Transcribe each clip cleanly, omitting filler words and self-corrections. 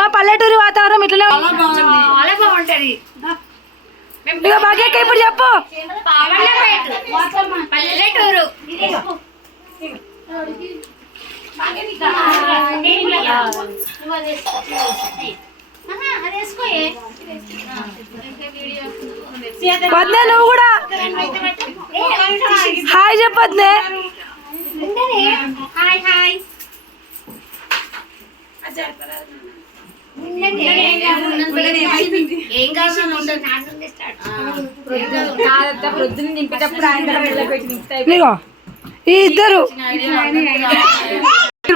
మా పల్లెటూరి వాతావరణం ఇట్లా చాలా బాగుంటది. ఇక భాగ్యక్క ఇప్పుడు చెప్పు. పల్లెటూరు పద్నే, నువ్వు కూడా హాయ్ చెప్పొద్దే. ఈ ఇద్దరు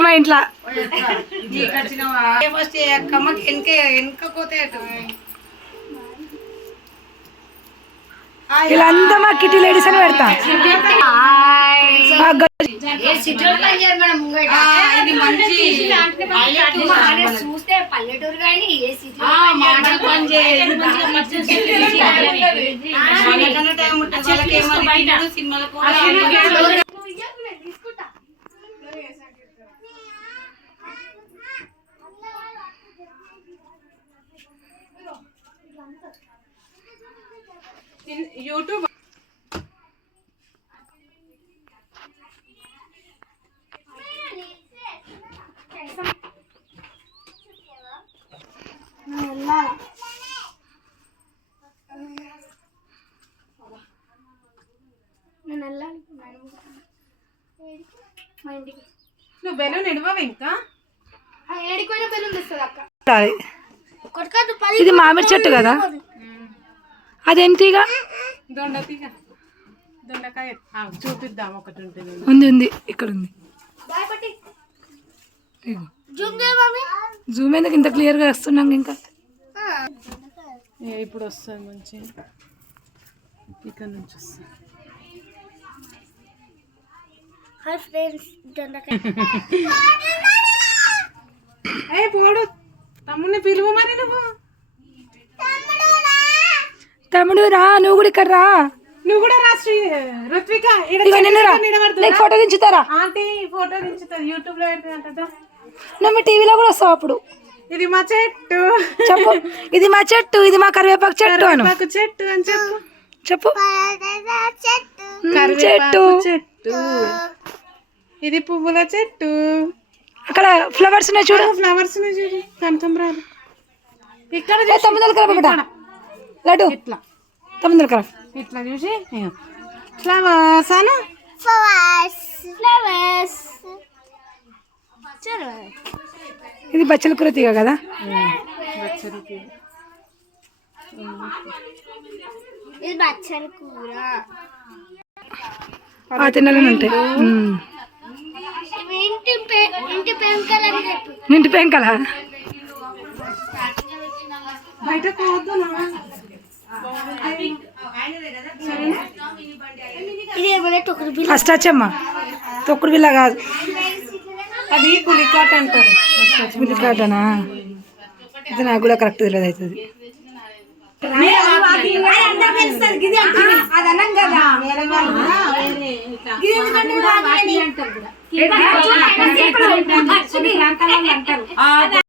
మా ఇంట్లో వీళ్ళంతా మా కిటీ లేడీస్ అని పెడతా. చూస్తే పల్లెటూరు కానీ యూట్యూబ్ నువ్వు బెలూన్ ఇడవవు ఇంకా ఏడిపోయిన బెలూన్ తెస్తుంది అక్క. ఇది మామిడి చెట్టు కదా, అదేంటిగా దొండకాయ చూపిద్దాం. ఒకటి ఉంటుంది, ఉంది ఇక్కడ ఉంది. జూమ్ ఎందుకు ఇంత క్లియర్ గా వస్తున్నాం? ఇంకా ఇప్పుడు వస్తుంది మంచి, ఇక్కడ నుంచి వస్తుంది. పోడు తమ్ముడిని పిలువు. మరి తమ్ముడు రా, నువ్వు కూడా ఇక్కడ రా. నువ్వు కూడా రా ఋత్విక. ఫోటో దించుతారా? ఆంటీ ఫోటో దించుతారు, యూట్యూబ్ లో పెడుతుందా? నువ్వు టీవీలో కూడా వస్తావు అప్పుడు. ఇది మా చెట్టు చెప్పు. ఇది మా చెట్టు, ఇది మా కరివేపాకు చెట్టు అను. చెట్టు అని చెప్పు. చెప్పు. చెట్టు చెట్టు. ఇది పువ్వుల చెట్టు. అక్కడ ఫ్లవర్స్ ఉన్నాయి చూడు. ఫ్లవర్స్ ఉన్నాయి చూడు, కనకంబరాలు. ఇక్కడ లడ్డు ఇట్లా తొమ్మిది ఇట్లా చూసి ఫ్లవర్స్ అను. ఇది బచ్చల కూర తీగ కదా. ఆ తిన్నలు ఉంటాయి. ఇంటి పెంకల బయట ఫస్ట్ వచ్చమ్మా. తొక్కుడు బిల్ల కాదు, అది పులికాట్ అంటారు. పులికాటనా? ఇది నాకు కూడా కరెక్ట్ తెలియదు అవుతుంది.